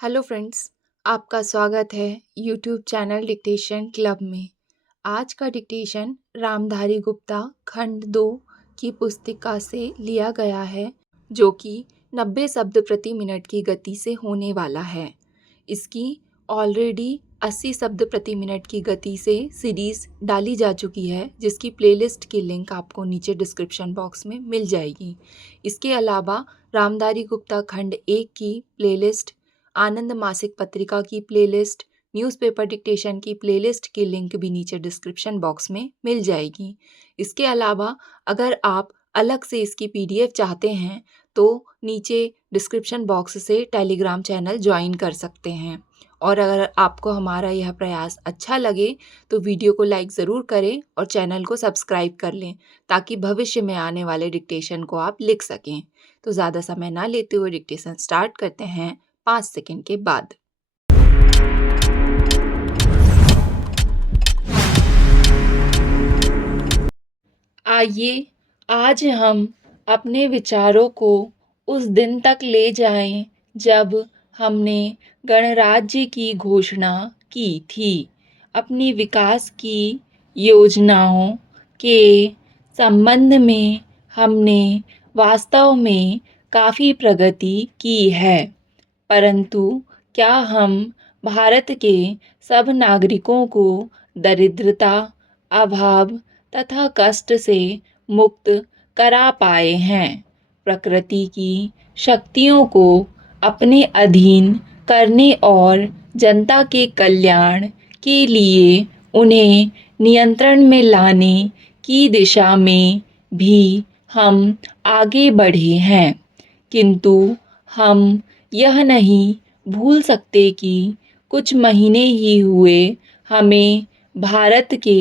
Hello friends, आपका स्वागत है यूट्यूब चैनल डिक्टेशन क्लब में। आज का डिक्टेशन रामधारी गुप्ता खंड 2 की पुस्तिका से लिया गया है, जो कि 90 शब्द प्रति मिनट की गति से होने वाला है। इसकी ऑलरेडी 80 शब्द प्रति मिनट की गति से सीरीज़ डाली जा चुकी है, जिसकी प्लेलिस्ट की लिंक आपको नीचे डिस्क्रिप्शन बॉक्स में मिल जाएगी। इसके अलावा रामधारी गुप्ता खंड 1 की प्लेलिस्ट, आनंद मासिक पत्रिका की प्लेलिस्ट, न्यूज़पेपर डिक्टेशन की प्लेलिस्ट की लिंक भी नीचे डिस्क्रिप्शन बॉक्स में मिल जाएगी। इसके अलावा अगर आप अलग से इसकी पीडीएफ चाहते हैं तो नीचे डिस्क्रिप्शन बॉक्स से टेलीग्राम चैनल ज्वाइन कर सकते हैं। और अगर आपको हमारा यह प्रयास अच्छा लगे तो वीडियो को लाइक ज़रूर करें और चैनल को सब्सक्राइब कर लें, ताकि भविष्य में आने वाले डिक्टेशन को आप लिख सकें। तो ज़्यादा समय ना लेते हुए डिक्टेशन स्टार्ट करते हैं 5 सेकंड के बाद। आइए आज हम अपने विचारों को उस दिन तक ले जाएं जब हमने गणराज्य की घोषणा की थी। अपनी विकास की योजनाओं के संबंध में हमने वास्तव में काफ़ी प्रगति की है, परंतु क्या हम भारत के सब नागरिकों को दरिद्रता, अभाव तथा कष्ट से मुक्त करा पाए हैं? प्रकृति की शक्तियों को अपने अधीन करने और जनता के कल्याण के लिए उन्हें नियंत्रण में लाने की दिशा में भी हम आगे बढ़े हैं, किंतु हम यह नहीं भूल सकते कि कुछ महीने ही हुए हमें भारत के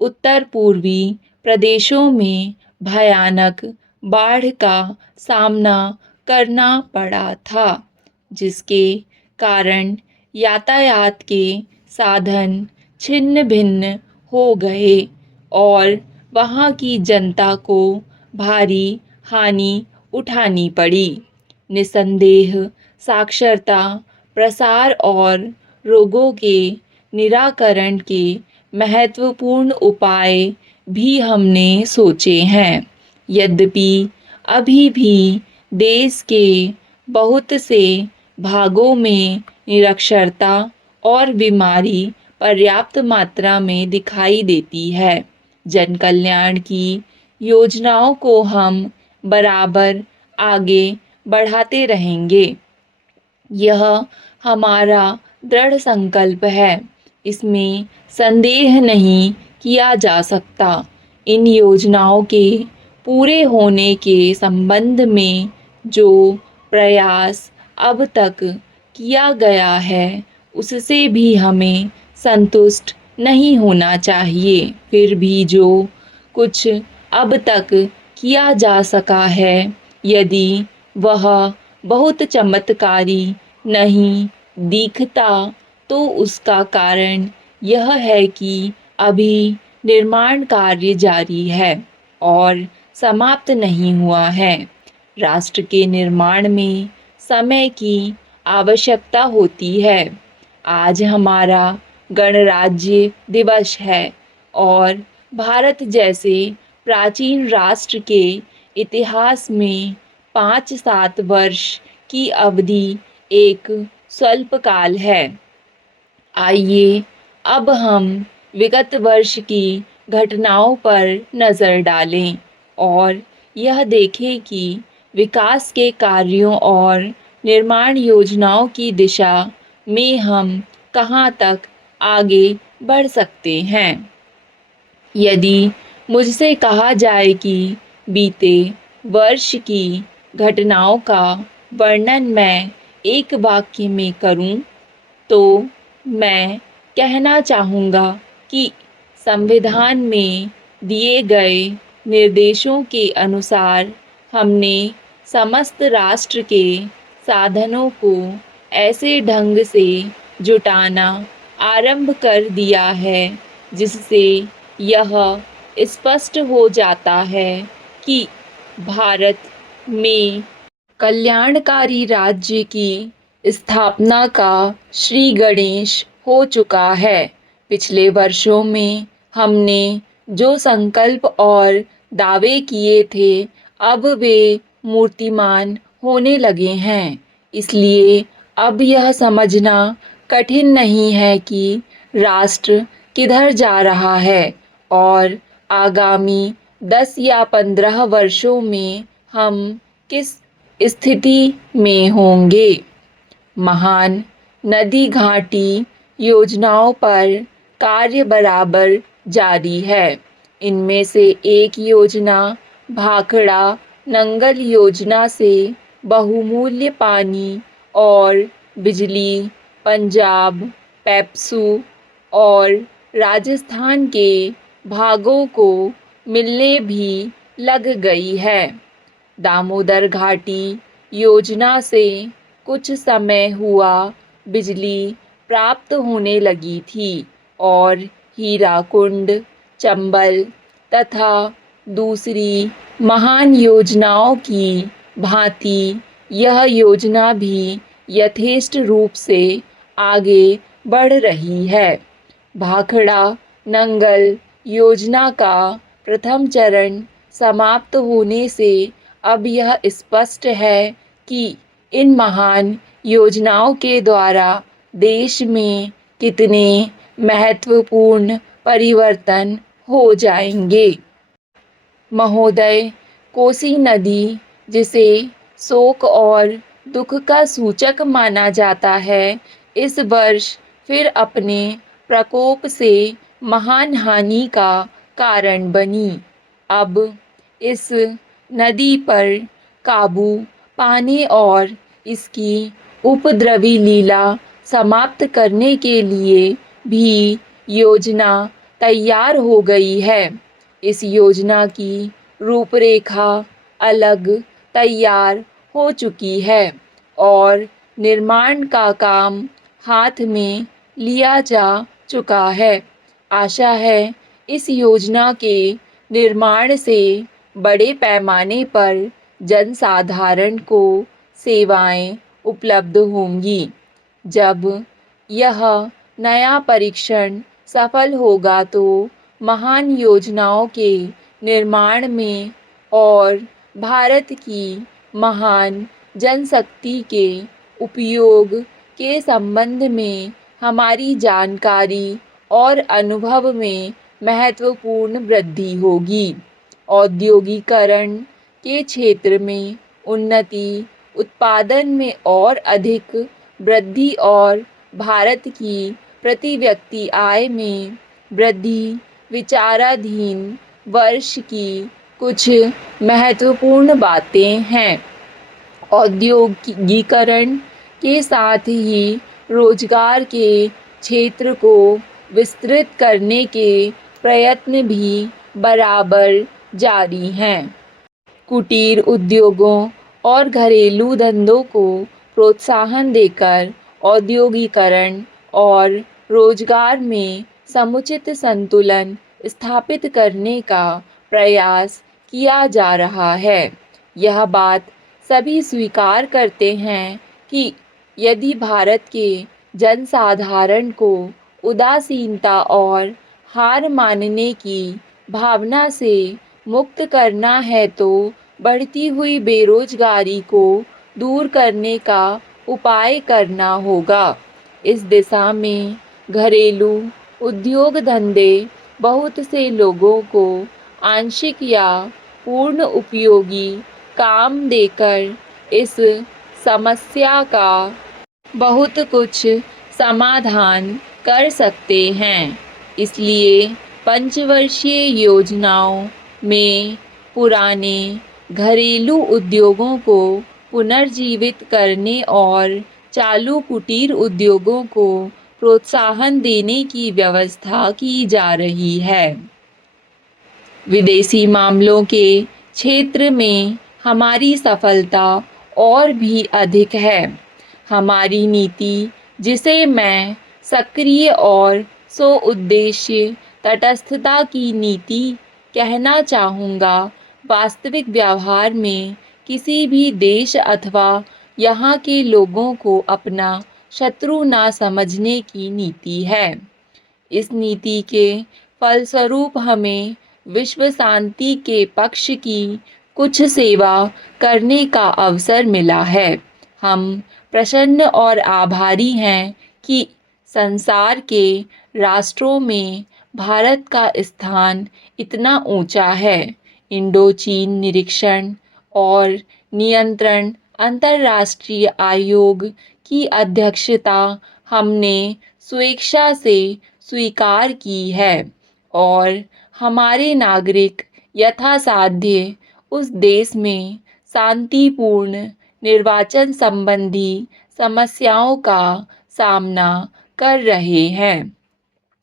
उत्तर पूर्वी प्रदेशों में भयानक बाढ़ का सामना करना पड़ा था, जिसके कारण यातायात के साधन छिन्न भिन्न हो गए और वहाँ की जनता को भारी हानि उठानी पड़ी। निसंदेह साक्षरता, प्रसार और रोगों के निराकरण के महत्वपूर्ण उपाय भी हमने सोचे हैं। यद्यपि अभी भी देश के बहुत से भागों में निरक्षरता और बीमारी पर्याप्त मात्रा में दिखाई देती है, जन कल्याण की योजनाओं को हम बराबर आगे बढ़ाते रहेंगे। यह हमारा दृढ़ संकल्प है, इसमें संदेह नहीं किया जा सकता। इन योजनाओं के पूरे होने के संबंध में जो प्रयास अब तक किया गया है, उससे भी हमें संतुष्ट नहीं होना चाहिए। फिर भी जो कुछ अब तक किया जा सका है, यदि वह बहुत चमत्कारी नहीं दिखता तो उसका कारण यह है कि अभी निर्माण कार्य जारी है और समाप्त नहीं हुआ है। राष्ट्र के निर्माण में समय की आवश्यकता होती है। आज हमारा गणराज्य दिवस है और भारत जैसे प्राचीन राष्ट्र के इतिहास में 5-7 वर्ष की अवधि एक स्वल्पकाल है। आइए अब हम विगत वर्ष की घटनाओं पर नज़र डालें और यह देखें कि विकास के कार्यों और निर्माण योजनाओं की दिशा में हम कहाँ तक आगे बढ़ सकते हैं। यदि मुझसे कहा जाए कि बीते वर्ष की घटनाओं का वर्णन मैं एक वाक्य में करूं, तो मैं कहना चाहूँगा कि संविधान में दिए गए निर्देशों के अनुसार हमने समस्त राष्ट्र के साधनों को ऐसे ढंग से जुटाना आरंभ कर दिया है जिससे यह स्पष्ट हो जाता है कि भारत में कल्याणकारी राज्य की स्थापना का श्री गणेश हो चुका है। पिछले वर्षों में हमने जो संकल्प और दावे किए थे, अब वे मूर्तिमान होने लगे हैं। इसलिए अब यह समझना कठिन नहीं है कि राष्ट्र किधर जा रहा है और आगामी 10 या 15 वर्षों में हम किस स्थिति में होंगे। महान नदी घाटी योजनाओं पर कार्य बराबर जारी है। इनमें से एक योजना भाखड़ा नंगल योजना से बहुमूल्य पानी और बिजली पंजाब, पेप्सू और राजस्थान के भागों को मिलने भी लग गई है। दामोदर घाटी योजना से कुछ समय हुआ बिजली प्राप्त होने लगी थी और हीराकुंड, चंबल तथा दूसरी महान योजनाओं की भांति यह योजना भी यथेष्ट रूप से आगे बढ़ रही है। भाखड़ा नंगल योजना का प्रथम चरण समाप्त होने से अब यह स्पष्ट है कि इन महान योजनाओं के द्वारा देश में कितने महत्वपूर्ण परिवर्तन हो जाएंगे। महोदय, कोसी नदी, जिसे शोक और दुख का सूचक माना जाता है, इस वर्ष फिर अपने प्रकोप से महान हानि का कारण बनी। अब इस नदी पर काबू पाने और इसकी उपद्रवी लीला समाप्त करने के लिए भी योजना तैयार हो गई है। इस योजना की रूपरेखा अलग तैयार हो चुकी है और निर्माण का काम हाथ में लिया जा चुका है। आशा है इस योजना के निर्माण से बड़े पैमाने पर जनसाधारण को सेवाएं उपलब्ध होंगी। जब यह नया परीक्षण सफल होगा तो महान योजनाओं के निर्माण में और भारत की महान जनशक्ति के उपयोग के संबंध में हमारी जानकारी और अनुभव में महत्वपूर्ण वृद्धि होगी। औद्योगिकरण के क्षेत्र में उन्नति, उत्पादन में और अधिक वृद्धि और भारत की प्रति व्यक्ति आय में वृद्धि विचाराधीन वर्ष की कुछ महत्वपूर्ण बातें हैं। औद्योगिकरण के साथ ही रोजगार के क्षेत्र को विस्तृत करने के प्रयत्न भी बराबर जारी हैं। कुटीर उद्योगों और घरेलू धंधों को प्रोत्साहन देकर औद्योगिकरण और रोजगार में समुचित संतुलन स्थापित करने का प्रयास किया जा रहा है। यह बात सभी स्वीकार करते हैं कि यदि भारत के जनसाधारण को उदासीनता और हार मानने की भावना से मुक्त करना है तो बढ़ती हुई बेरोजगारी को दूर करने का उपाय करना होगा। इस दिशा में घरेलू उद्योग धंधे बहुत से लोगों को आंशिक या पूर्ण उपयोगी काम देकर इस समस्या का बहुत कुछ समाधान कर सकते हैं। इसलिए पंचवर्षीय योजनाओं में पुराने घरेलू उद्योगों को पुनर्जीवित करने और चालू कुटीर उद्योगों को प्रोत्साहन देने की व्यवस्था की जा रही है। विदेशी मामलों के क्षेत्र में हमारी सफलता और भी अधिक है। हमारी नीति, जिसे मैं सक्रिय और सोउद्देश्य तटस्थता की नीति कहना चाहूँगा, वास्तविक व्यवहार में किसी भी देश अथवा यहाँ के लोगों को अपना शत्रु ना समझने की नीति है। इस नीति के फलस्वरूप हमें विश्व शांति के पक्ष की कुछ सेवा करने का अवसर मिला है। हम प्रसन्न और आभारी हैं कि संसार के राष्ट्रों में भारत का स्थान इतना ऊंचा है। इंडोचीन निरीक्षण और नियंत्रण अंतर्राष्ट्रीय आयोग की अध्यक्षता हमने स्वेच्छा से स्वीकार की है और हमारे नागरिक यथासाध्य उस देश में शांतिपूर्ण निर्वाचन संबंधी समस्याओं का सामना कर रहे हैं।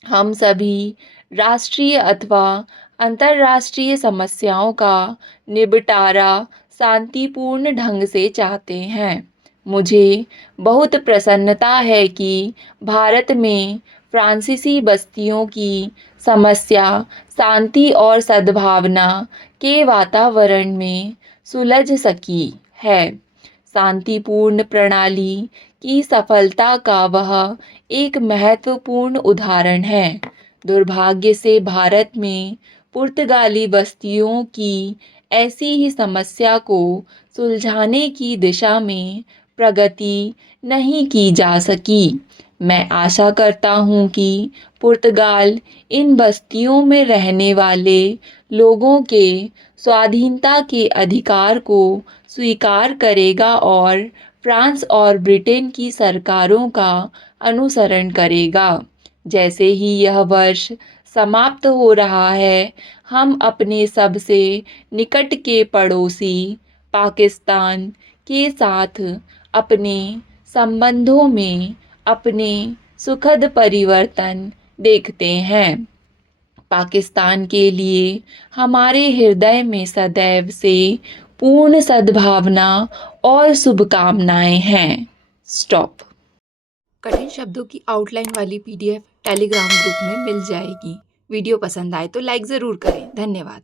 हम सभी राष्ट्रीय अथवा अंतर्राष्ट्रीय समस्याओं का निपटारा शांतिपूर्ण ढंग से चाहते हैं। मुझे बहुत प्रसन्नता है कि भारत में फ्रांसीसी बस्तियों की समस्या शांति और सद्भावना के वातावरण में सुलझ सकी है। शांतिपूर्ण प्रणाली की सफलता का वह एक महत्वपूर्ण उदाहरण है। दुर्भाग्य से भारत में पुर्तगाली बस्तियों की ऐसी ही समस्या को सुलझाने की दिशा में प्रगति नहीं की जा सकी। मैं आशा करता हूँ कि पुर्तगाल इन बस्तियों में रहने वाले लोगों के स्वाधीनता के अधिकार को स्वीकार करेगा और फ्रांस और ब्रिटेन की सरकारों का अनुसरण करेगा। जैसे ही यह वर्ष समाप्त हो रहा है, हम अपने सबसे निकट के पड़ोसी पाकिस्तान के साथ अपने संबंधों में अपने सुखद परिवर्तन देखते हैं। पाकिस्तान के लिए हमारे हृदय में सदैव से पूर्ण सद्भावना और शुभकामनाएं हैं। स्टॉप। कठिन शब्दों की आउटलाइन वाली PDF टेलीग्राम ग्रुप में मिल जाएगी। वीडियो पसंद आए तो लाइक ज़रूर करें। धन्यवाद।